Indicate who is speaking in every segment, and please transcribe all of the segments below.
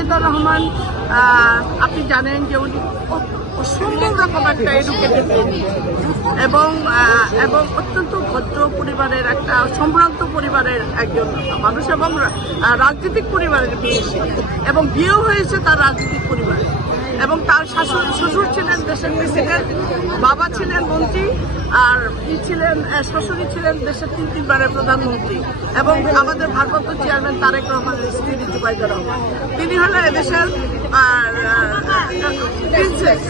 Speaker 1: জুবাইদুর রহমান আপনি জানেন যে উনি অসম্ভব রকম একটা এডুকেটেড এবং এবং অত্যন্ত ভদ্র পরিবারের একটা সম্ভ্রান্ত পরিবারের একজন মানুষ এবং রাজনীতিক পরিবারের বিয়ে এবং বিয়েও হয়েছে তার রাজনৈতিক পরিবারে। এবং তার শাশুড়, শ্বশুর ছিলেন দেশের প্রেসিডেন্ট বাবা ছিলেন মন্ত্রী, আর ই ছিলেন শাশুড়ি ছিলেন দেশের তিন তিনবারের প্রধানমন্ত্রী। এবং আমাদের ভারপ্রাপ্ত চেয়ারম্যান তারেক রহমানের স্ত্রী জুবাইদুর রহমান। তিনি হলেন এদেশের প্রিন্সেস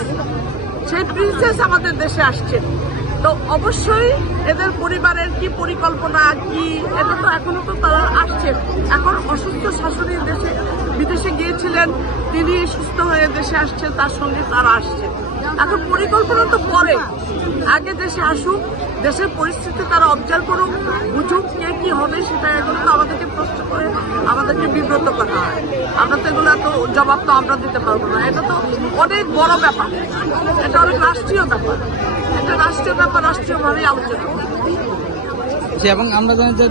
Speaker 1: সেই প্রিন্সেস আমাদের দেশে আসছেন। তো অবশ্যই এদের পরিবারের কি পরিকল্পনা, কি এটা তো এখনও তো তারা আসছেন এখন অসুস্থ শাশুড়ি দেশে, বিদেশে গিয়েছিলেন, তিনি সুস্থ হয়ে দেশে আসছেন তার সঙ্গে তারা আসছে। এখন পরিকল্পনা তো পরে। আগে দেশে আসুক, দেশের পরিস্থিতি তারা অবজার্ভ করুক, বুঝুক কে কি হবে, সেটা এগুলো তো আমাদেরকে প্রশ্ন করে আমাদেরকে বিব্রত করা হয়। আমরা তো এগুলো তো জবাব তো আমরা দিতে পারব না। এটা তো অনেক বড় ব্যাপার। এটা অনেক রাষ্ট্রীয় ব্যাপার।
Speaker 2: এবং আমরা জানি যে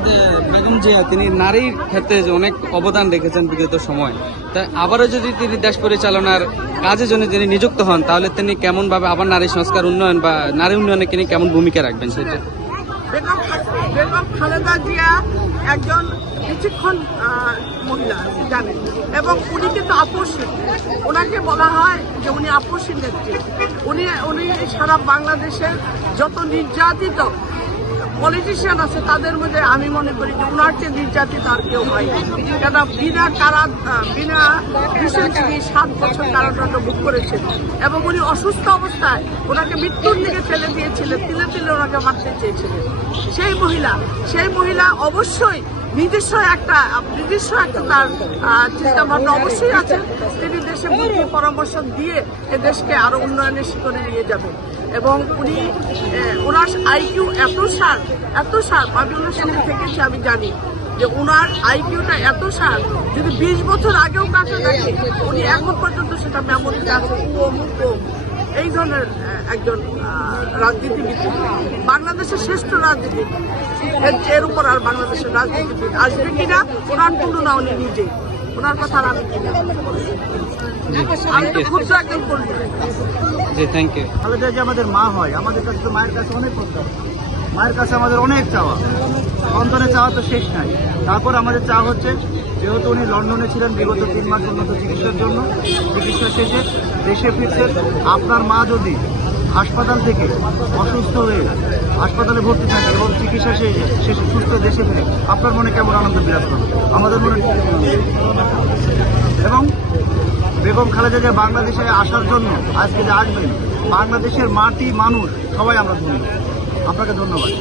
Speaker 2: বেগম জিয়া, তিনি নারীর ক্ষেত্রে অনেক অবদান রেখেছেন বিগত সময় তাই আবারও যদি তিনি দেশ পরিচালনার কাজে জন্য তিনি নিযুক্ত হন, তাহলে তিনি কেমনভাবে আবার নারী সংস্কার উন্নয়ন বা নারী উন্নয়নে তিনি কেমন ভূমিকা রাখবেন সেটা?
Speaker 1: বেগম বেগম খালেদা জিয়া একজন বিচক্ষণ মহিলা, জানেন। এবং উনি কিন্তু আপোষহীন ওনাকে বলা হয় যে উনি আপোষহীন নেত্রী উনি উনি সারা বাংলাদেশের যত নির্যাতিত পলিটিশিয়ান আছে, তাদের মধ্যে আমি মনে করি যে ওনার চেয়ে নির্যাতিত আর কেউ হয়নি কেন বিনা কারা বিনা বিষয় তিনি সাত বছর কারাদণ্ড ভোগ করেছেন এবং উনি অসুস্থ অবস্থায় ওনাকে মৃত্যুর দিকে ফেলে দিয়েছিলেন তিলে তিলে ওনাকে মারতে চেয়েছিলেন। সেই মহিলা সেই মহিলা অবশ্যই নিজস্ব একটা নিজস্ব একটা তার চিন্তা ভাবনা অবশ্যই আছে। তিনি দেশে পরামর্শ দিয়ে এ দেশকে আরও উন্নয়নের শিখরে নিয়ে যাবেন। এবং উনি ওনার আইকিউ এত সার এত সার আমি ওনার সঙ্গে থেকেছি আমি জানি যে ওনার আইকিউটা এত সার যদি বিশ বছর আগেও কাছে থাকে উনি এখন পর্যন্ত সেটা মেমোরিতে আছে। কম কম এই ধরনের একজন রাজনীতিবিদ। বাংলাদেশের শ্রেষ্ঠ রাজনীতিবিদ। এর উপর আর বাংলাদেশের রাজনীতিবিদ আসবে কিনা ওনার তুলনা উনি নিজেই। ওনার কথা আর আমি কিনা। আমি তো ক্ষুদ্র একজন কর্মী।
Speaker 2: জি থ্যাংক ইউ
Speaker 3: খালেদা যে আমাদের মা হয়, আমাদের কাছে তো মায়ের কাছে অনেক প্রস্তাব। মায়ের কাছে আমাদের অনেক চাওয়া। সন্তানের চাওয়া তো শেষ নাই। তারপর আমাদের চাওয়া হচ্ছে, যেহেতু উনি লন্ডনে ছিলেন বিগত তিন মাস উন্নত চিকিৎসার জন্য, চিকিৎসা শেষে দেশে ফিরছেন আপনার মা যদি হাসপাতাল থেকে অসুস্থ হয়ে হাসপাতালে ভর্তি থাকে এবং চিকিৎসা শেষে শেষে সুস্থ দেশে ফিরে, আপনার মনে কেমন আনন্দ বিরাজ করবে? আমাদের মনে এবং বেগম খালেদা জিয়া বাংলাদেশে আসার জন্য আজকে যে আসবেন, বাংলাদেশের মাটি মানুষ, সবাই আমরা ধন্যবাদ আপনাকে ধন্যবাদ।